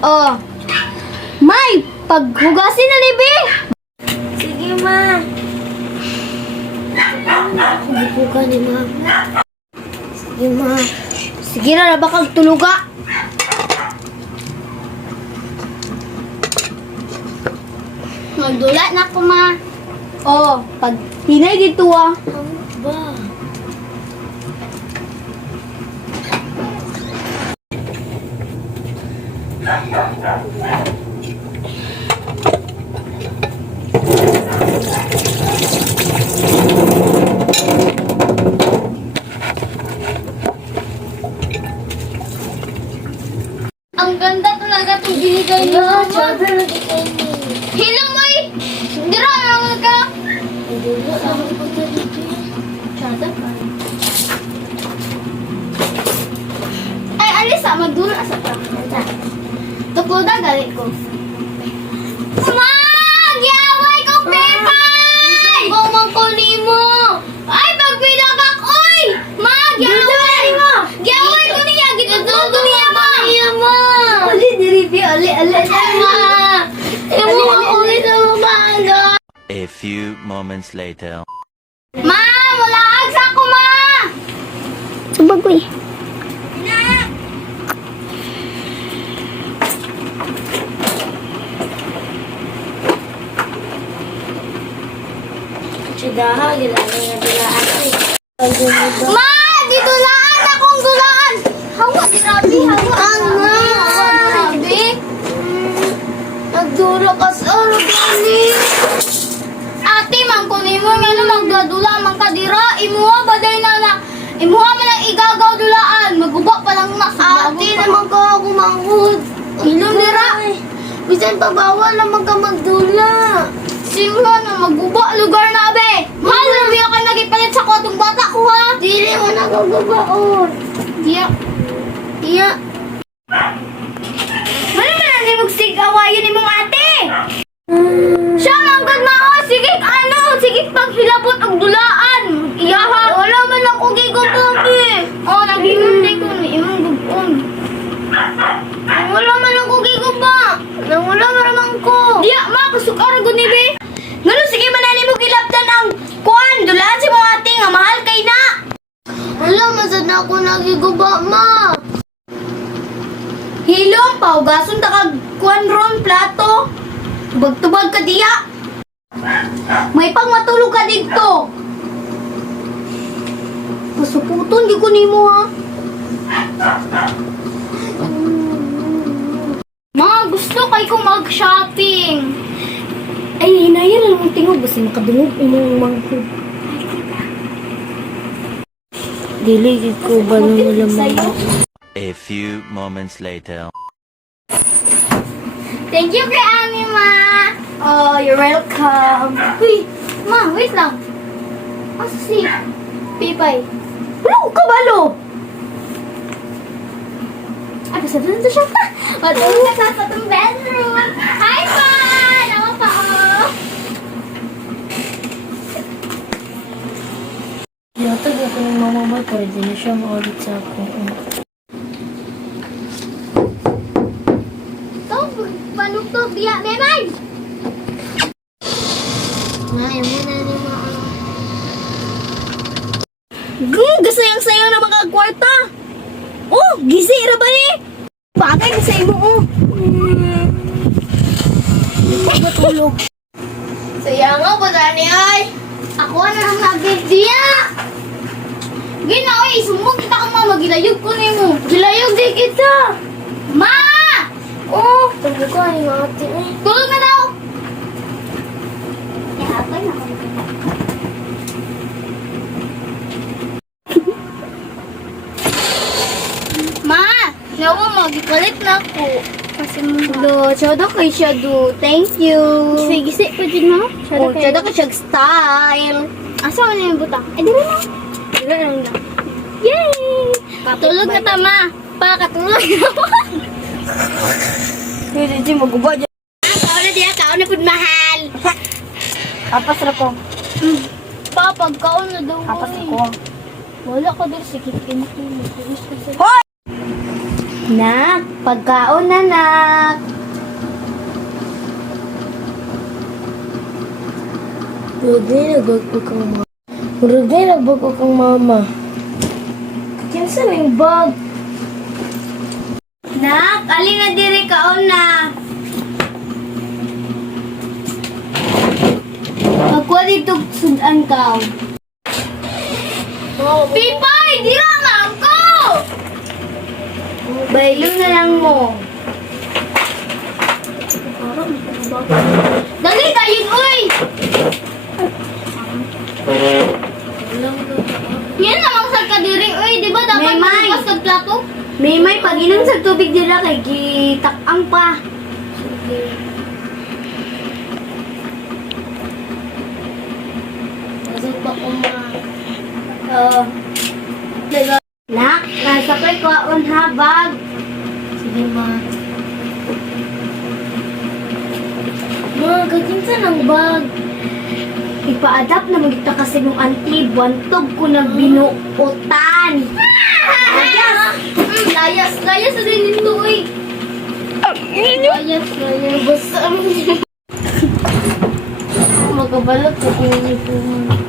Oh. May, paghugasin na ni Bi. Sige, ma. Buka ni ma. Sige, ma. Sige na, baka tuluga. Magdula na ko, ma. Oh, pag hinay dito ah. Ano ba? Ang ganda talaga itong binigay niyo. Hello, May! Dira, naman ka. Ay, Alisa, magdula sa ta. Tukloda, galit ko. Magyaway ko, Pepay! Bumang ko mo. Ay, pagpilagak, oy! Magyaway! Gyaway ko niya, ginagawin ko niya, ma! Ali, diripi, ali. Ma! Imo ako nito, umaga! A few moments later. Ma! Wala agsa ko, ma! Subagoy. Sudaha, gilaan nga dulaan ay. Ma! Didulaan akong dulaan! Hawa, grabe, hawa. Grabe. Nagdura ka sa gani. Ate, man ko nimo nga no magdadula man kadira. Imuha baday na. Imuha man ang igagaw dulaan. Maguba pa lang na sa Ate naman ka kumangod. Ilong dira. Bisan pa bawal naman ka magdula. Simula na maguba lugar na be. Mahal na biya ka nagipalit sa kotong bata ko ha. Dili mo nagagabaon. Diya. Diya. Ano na lang yung sigawayan ni mong ate? Siya manggod ma o. Sige ano. Sige paghilabot ang dulaan. Iyaha. Wala man ako gigupon eh. O naghihinday ko ni imong gupon. Wala man ako gigupa. Wala maramang ko. Diya ma. Kasukar ko ni be. Ngano sige manani mo gilabdan ang kuan. Dulaan si mong ate nga mahal kay na. Wala masad na ako nagiguba ma. Hilong, paugason ta kag kuan ron plato. Tubag-tubag ka diya. May pang matulog ka dito. Masuputon di ko nimo ha. Ma, gusto kay ko mag-shopping. Ay, hinayan lang mong tingog. Basta makadungog imong mangkod. Dili ko ba nung lamang? A few moments later. Thank you kay Ami, ma. Oh, you're welcome. Uy, ma, wait lang. Asa si Pipay? Wala ko kabalo. Ay, basta doon siya. Matulog na sa itong bedroom. Hi, pa! Nawa pa, oh. Yatag ako ng mama mo. Pwede na siya maulit sa ako. Ito, balugtog diya. Memay! Ngayon mo na ni ma. Gasayang-sayang na mga kwarta. Oh, gisira ba ni? Bagay na sa'yo mo, oh. Matulog. Sayang nga po, Dani, ay. Ako na lang nag-diya. Gina, oy, sumbong kita ka mama. Gilayog ko na mo. Gilayog di kita. Ma! Oh, tabuka ni ate eh. Tulog na daw. Ihapay na ako. Ma! Nawa, magipalit na ako. Kasi mo. Tsada kay siya do. Thank you. Gisi-gisi pa din mo. Oh, tsada kay siya style. Asa ko na yung buta? Eh, dito na. Dila lang na. Yay! Katulog na tama. Pa, katulog na po. Hindi maguba dyan. Kao na diya, kao na pud mahal. Apas na ko. Pa, pagkaon na daw. Apas na oy. ko. Wala ka doon, sikit kinti. Hoy! Nak, pagkaon na, nak. Rugay na bago kang mama. Rugay na bago kang mama. Kinsa na yung bag? Nak, alin na diri kaon na. Ako dito sudan ka. Pipay, di lang ako! Bailong na lang mo. Dali kayo, uy! Yan namang sa kadiri, uy. Di ba dapat magpas kag plato? May pag inom sa tubig dila kay gitak-ang pa. Nasaan pa ko ma? Nak, nasa ko'y kwaon habag. Sige ma. Ma, kaginsa ng bag? Ipa-adapt na magita kasi nung auntie, buwantog ko na binuutan. Layas! Layas na din ito, uy. Layas. Basta. Magabalot ko kung uniform.